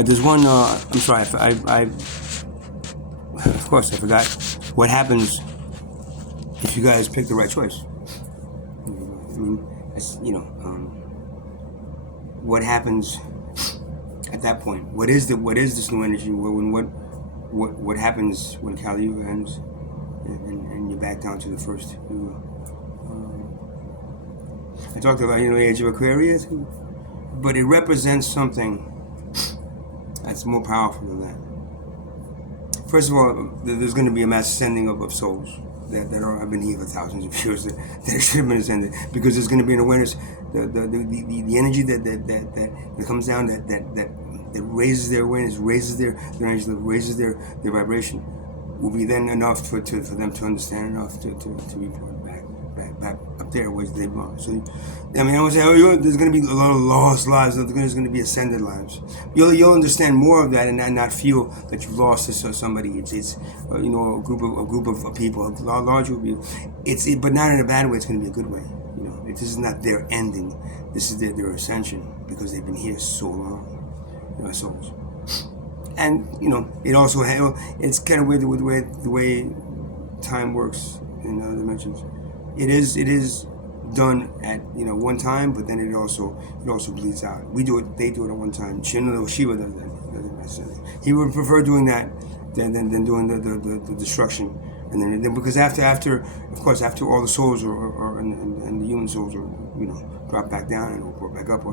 There's one. I'm sorry. Of course, I forgot. What happens if you guys pick the right choice? I mean, what happens at that point? What is this new energy? What happens when Kali Yuga ends, and you're back down to the first Yuga? I talked about the age of Aquarius, but it represents something that's more powerful than that. First of all, there's going to be a mass ascending of souls that have been here for thousands of years that should have been ascended, because there's going to be an awareness, the energy that comes down, that raises their awareness, raises their energy, raises their vibration, will be then enough for them to understand enough to be brought back up there where they belong. So, I mean, I would say, there's going to be a lot of lost lives. There's going to be ascended lives. You'll understand more of that and not feel that you've lost somebody. It's a group of people, a large group of people. But not in a bad way. It's going to be a good way. This is not their ending. This is their ascension, because they've been here so long. Souls. And it also it's kind of weird the way time works in other dimensions. It is done at one time, but then it also bleeds out. We do it, they do it at one time. Shiva does that. He would prefer doing that than doing the destruction. And then because after of course after all the souls and the human souls are drop back down and or back up,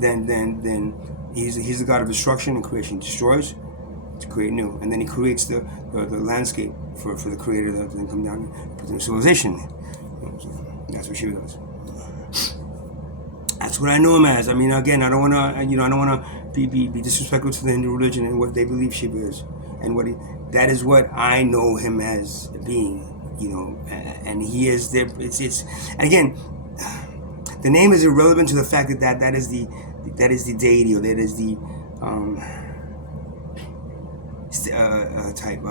then he's the god of destruction and creation. He destroys to create new, and then he creates the landscape for the creator that then come down and put in civilization. So that's what Shiva does. That's what I know him as. I mean, again, I don't want to be disrespectful to the Hindu religion and what they believe Shiva is, and that is what I know him as being. And he is there. It's and again, the name is irrelevant to the fact that is the deity, or that is the type.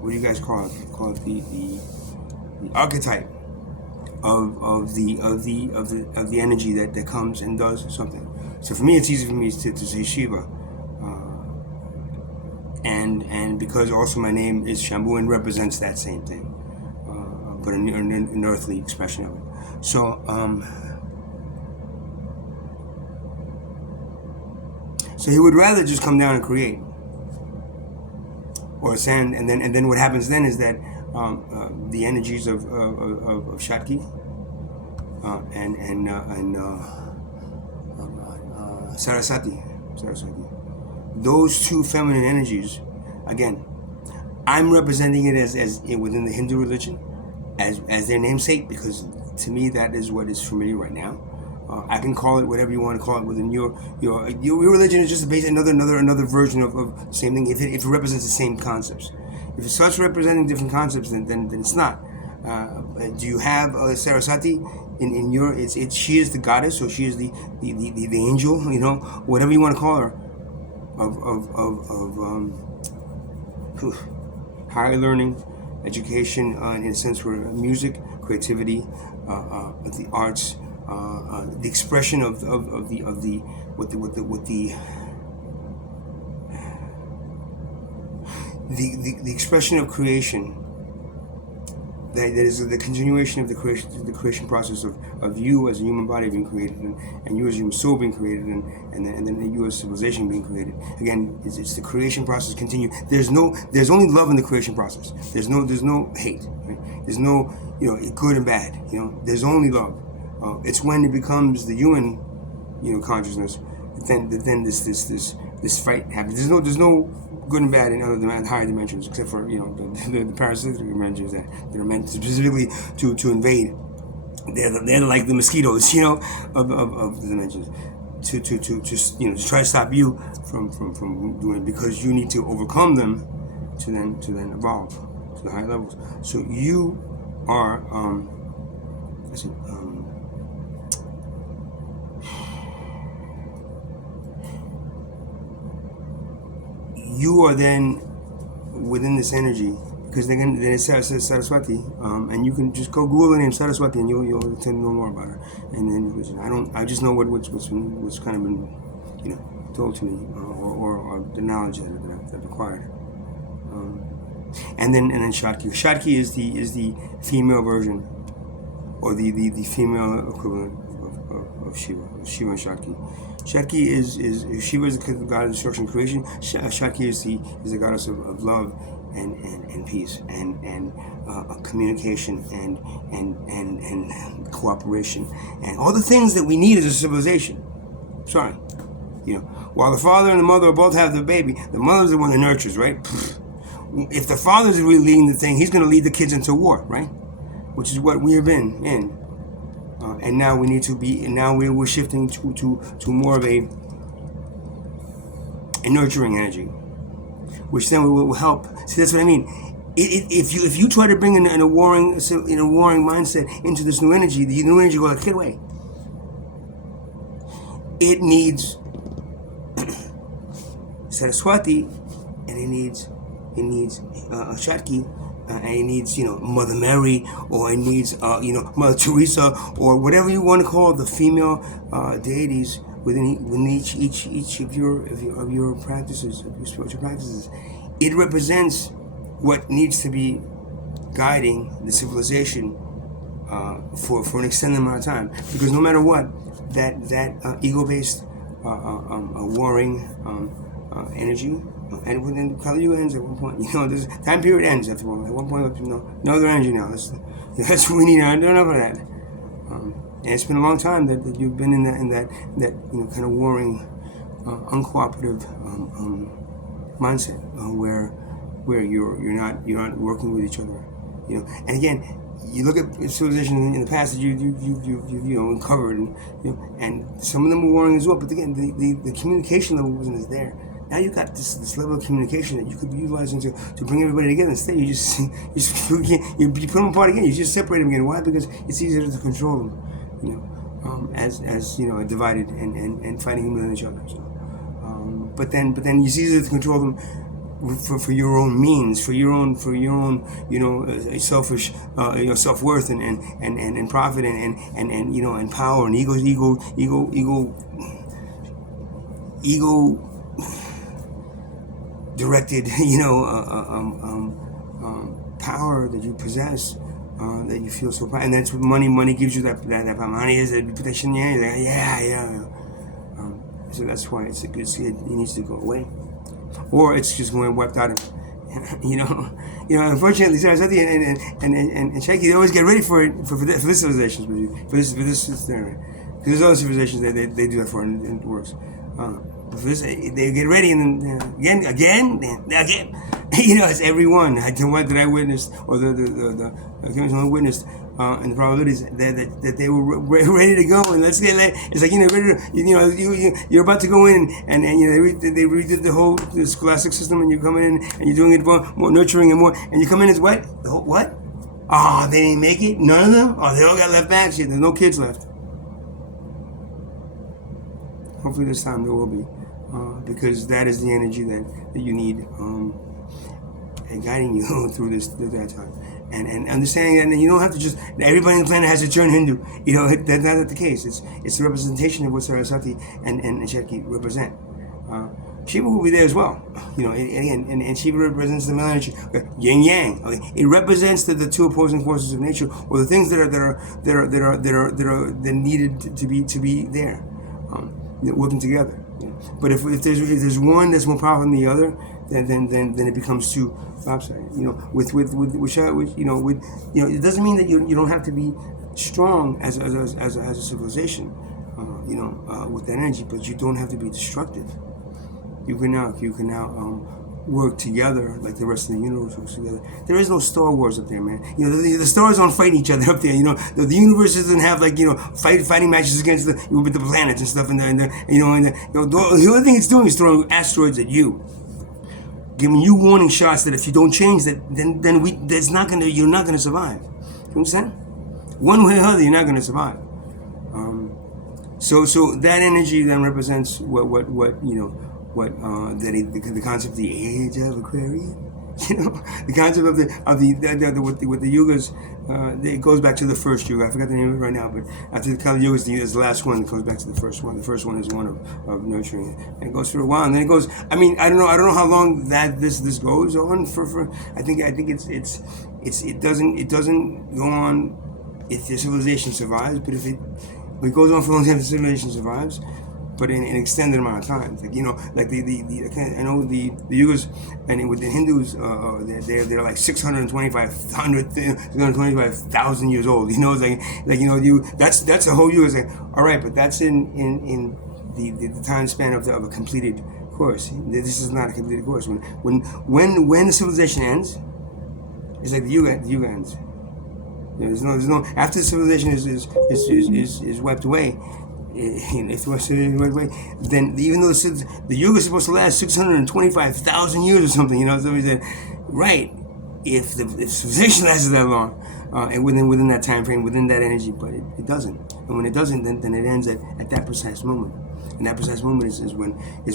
What do you guys call it? Call it the archetype of the energy that comes and does something. So for me, it's easy for me to say Shiva, and because also my name is Shambhu and represents that same thing, but an earthly expression of it. So so he would rather just come down and create or ascend, and then what happens then is that the energies of Shakti and Saraswati, those two feminine energies, again, I'm representing it as within the Hindu religion as their namesake, because to me that is what is familiar right now. I can call it whatever you want to call it within your religion. Is just another version of the same thing. If it represents the same concepts, if it starts representing different concepts, then it's not. Do you have Saraswati in your? She is the goddess, so she is the angel. Whatever you want to call her, of higher learning, education, in a sense where music, creativity, the arts. The expression of the expression of creation, that is the continuation of the creation process of you as a human body being created, and you as a human soul being created, and then you as civilization being created. Again, it's the creation process continue. There's only love in the creation process. There's no hate. Right? There's no good and bad. There's only love. It's when it becomes the human, consciousness, then this fight happens. There's no good and bad in other higher dimensions, except for the parasitic dimensions that are meant specifically to invade. They're like the mosquitoes, of the dimensions, to try to stop you from doing it, because you need to overcome them to then evolve to the higher levels. So you are you are then within this energy, because then it says Saraswati, and you can just go Google the name Saraswati, and you'll tend to know more about her. And then I just know what's kind of been, told to me, or the knowledge that I've acquired. And then Shakti. Shakti is the female version, or the female equivalent of Shiva. Shiva and Shakti. Shakti is Shiva is the god of destruction and creation. Shakti is the goddess of love and peace and communication and cooperation and all the things that we need as a civilization. Sorry, while the father and the mother both have the baby, the mother's the one that nurtures, right? If the father's really leading the thing, he's going to lead the kids into war, right? Which is what we have been in. And now we need to be. And now we're shifting to more of a nurturing energy, which then will help. See, that's what I mean. If you try to bring in a warring mindset into this new energy, the new energy will get away. It needs Saraswati, and it needs Shakti. And it needs, Mother Mary, or it needs, Mother Teresa, or whatever you want to call the female deities within each of your practices, of your spiritual practices. It represents what needs to be guiding the civilization for an extended amount of time. Because no matter what, that ego-based warring energy. And when the Kali Yuga ends at one point, this time period ends after one. At one point, no other energy now. That's what we need. I don't know about that. And it's been a long time that you've been in that kind of warring, uncooperative mindset where you're not working with each other. And again, you look at civilization in the past that you've uncovered, and some of them were warring as well. But again, the communication level wasn't as there. Now you got this level of communication that you could be utilizing to bring everybody together. Instead, you put them apart again. You just separate them again. Why? Because it's easier to control them, as divided and fighting within each other. So, but then it's easier to control them for your own means, for your own selfish self-worth and profit and power and ego directed, power that you possess, that you feel so proud, and that's what money gives you. That money is that protection. Yeah. So that's why it's a good seed. It needs to go away, or it's just going wiped out. Unfortunately, Saraswati and Shakti, they always get ready for it for this civilization, for this because there's other civilizations that they do that for, and it works. They get ready, and then again. It's everyone. What did I witness, or the I witnessed, and the probabilities that they were ready to go, and let's get it's like ready to, you're about to go in, and they redid the scholastic system, and you're coming in and you're doing it more nurturing and more, and you come in as what? What? Oh, they didn't make it. None of them. Oh, they all got left back. Shit, there's no kids left. Hopefully this time there will be, because that is the energy that you need, and guiding you through that time, and understanding that you don't have to just everybody on the planet has to turn Hindu. That's not the case. It's a representation of what Saraswati and Shakti represent. Shiva will be there as well, and Shiva represents the male energy, yin yang. Okay, it represents the two opposing forces of nature, or the things that are needed to be there. Working together, but if there's one that's more powerful than the other, then it becomes too lopsided. It doesn't mean that you don't have to be strong as a civilization, with that energy, but you don't have to be destructive. You can now work together like the rest of the universe works together. There is no Star Wars up there, man. The stars don't fight each other up there. The universe doesn't have fighting matches against with the planets and stuff. The only thing it's doing is throwing asteroids at you, giving you warning shots that if you don't change that, then you're not gonna survive. You understand? One way or other, you're not gonna survive. So that energy then represents the concept of the age of Aquarius. You know, the concept of with the yugas, it goes back to the first yuga. I forgot the name of it right now, but after the Kali Yuga is the last one. It goes back to the first one. The first one is one of nurturing, and it goes for a while, and then it goes. I mean, I don't know how long that this goes on for. I think it doesn't go on if the civilization survives, but if it goes on for a long time, the civilization survives. But in an extended amount of time, like like I know the yugas, and with the Hindus, they're like 625,000 years old. You know, it's that's the whole yuga. It's like, all right, but that's in the time span of a completed course. This is not a completed course. When the civilization ends, it's like the yuga ends. There's no after the civilization is wiped away. If then even though the yuga is supposed to last 625,000 years or something, so he said, right, if civilization lasts that long, and within that time frame, within that energy, but it doesn't. And when it doesn't, then it ends at that precise moment. And that precise moment is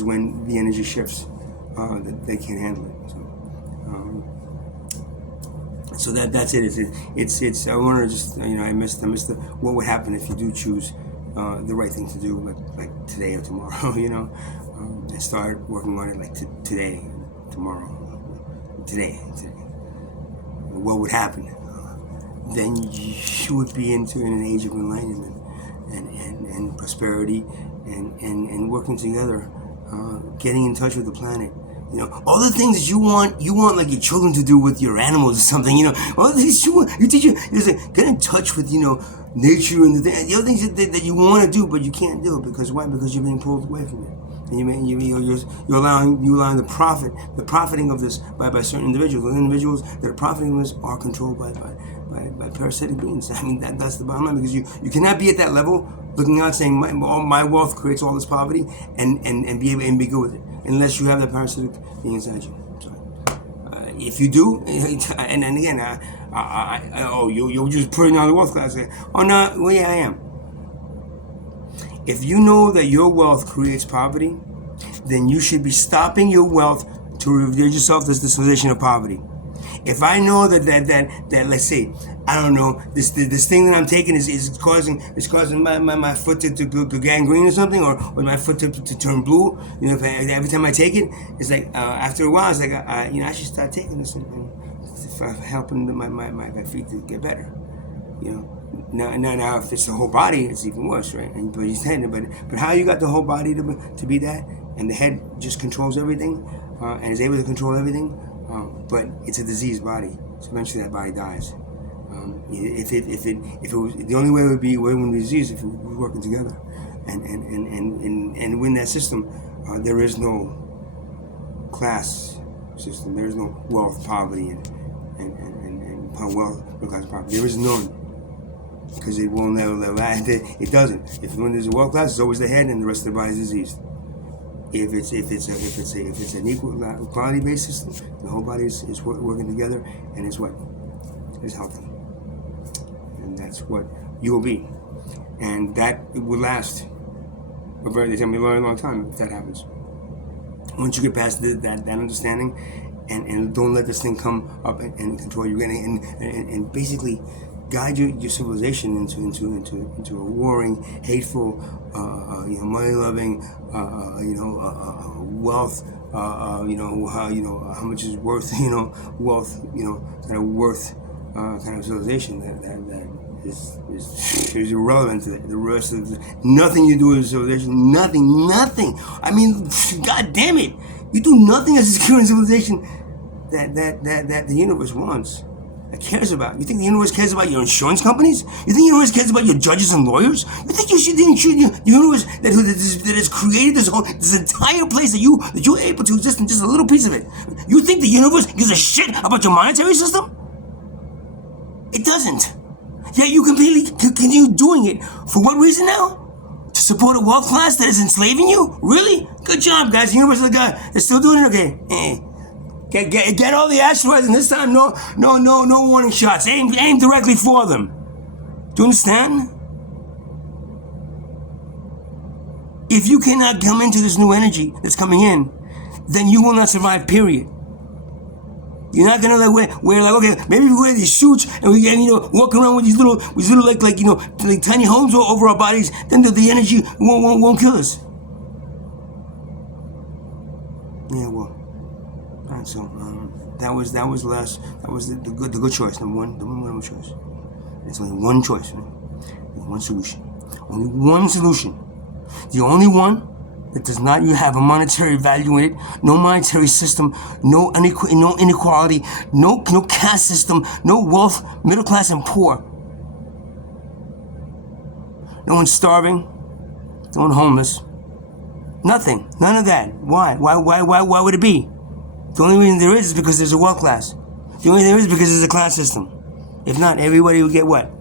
when the energy shifts. They can't handle it. So that's it. It's. I want to just I missed the what would happen if you do choose the right thing to do, like today or tomorrow, and start working on it like today, tomorrow, today. What would happen? Then you would be in an age of enlightenment and prosperity and working together, getting in touch with the planet. All the things that you want like your children to do with your animals or something, all the things you teach you, get in touch with, nature and the other things that you want to do, but you can't do it because why? Because you're being pulled away from it. And you're allowing the profiting of this by certain individuals. Those individuals that are profiting from this are controlled by parasitic beings. I mean, that's the bottom line, because you cannot be at that level looking out saying my wealth creates all this poverty and be able and be good with it, unless you have that parasitic being inside you. So, if you do, and again, you're just putting on the wealth class. Oh no, well yeah, I am. If you know that your wealth creates poverty, then you should be stopping your wealth to rid yourself of this civilization of poverty. If I know that let's say, I don't know, this thing that I'm taking is causing my foot to go gangrene or something, or my foot to turn blue. Every time I take it, it's like after a while, it's like I should start taking this and helping my feet to get better. Now if it's the whole body, it's even worse, right? But you said, but how you got the whole body to be that, and the head just controls everything, and is able to control everything. But it's a diseased body, so eventually that body dies. If it was, the only way it would be diseased if we were working together, and within that system, there is no class system. There is no wealth, poverty, and wealth, middle class, poverty. There is none, because it will never last. It doesn't. If when there's a wealth class, it's always the head, and the rest of the body is diseased. If it's an equality based system, the whole body is working together, and it's healthy, and that's what you will be, and that it will last a very long time if that happens. Once you get past that understanding, and don't let this thing come up and control you, and basically guide your civilization into a warring, hateful, money-loving, wealth, how much is worth, wealth, kind of worth, kind of civilization that is irrelevant to the rest of nothing you do as a civilization, nothing. I mean, God damn it, you do nothing as a current civilization that the universe wants. That cares about. You think the universe cares about your insurance companies? You think the universe cares about your judges and lawyers? You think the universe that has created this entire place that you're able to exist in just a little piece of it? You think the universe gives a shit about your monetary system? It doesn't. Yet you completely continue doing it. For what reason now? To support a wealth class that is enslaving you? Really? Good job, guys. The universe is they're still doing it? Okay. Get all the asteroids, and this time no warning shots. Aim directly for them. Do you understand? If you cannot come into this new energy that's coming in, then you will not survive, period. You're not gonna like wear like, okay, maybe we wear these suits and we can, walk around with these little like like tiny homes over our bodies. Then the energy won't kill us. Yeah, well, all right. So that was last. That was the good choice. Number one choice. There's only one choice, right? One solution. Only one solution. The only one that does not have a monetary value in it, no monetary system, no inequality, no caste system, no wealth, middle class and poor. No one starving, no one homeless, nothing, none of that. Why would it be? The only reason there is because there's a wealth class. The only reason there is because there's a class system. If not, everybody would get what?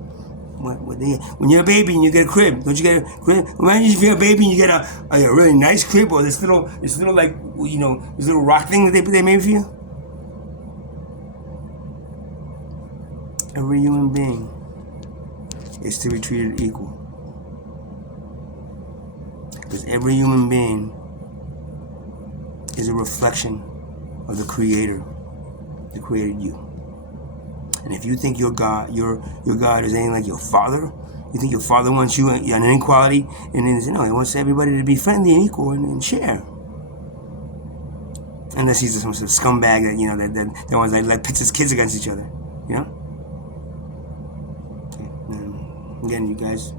When you're a baby and you get a crib, don't you get a crib? Imagine if you're a baby and you get a really nice crib, or this little like this little rock thing that they made for you. Every human being is to be treated equal, because every human being is a reflection of the Creator that created you. And if you think your God is anything like your father, you think your father wants you an inequality, and then he wants everybody to be friendly and equal and share. Unless he's some sort of scumbag that wants that pits his kids against each other, Okay. Again, you guys.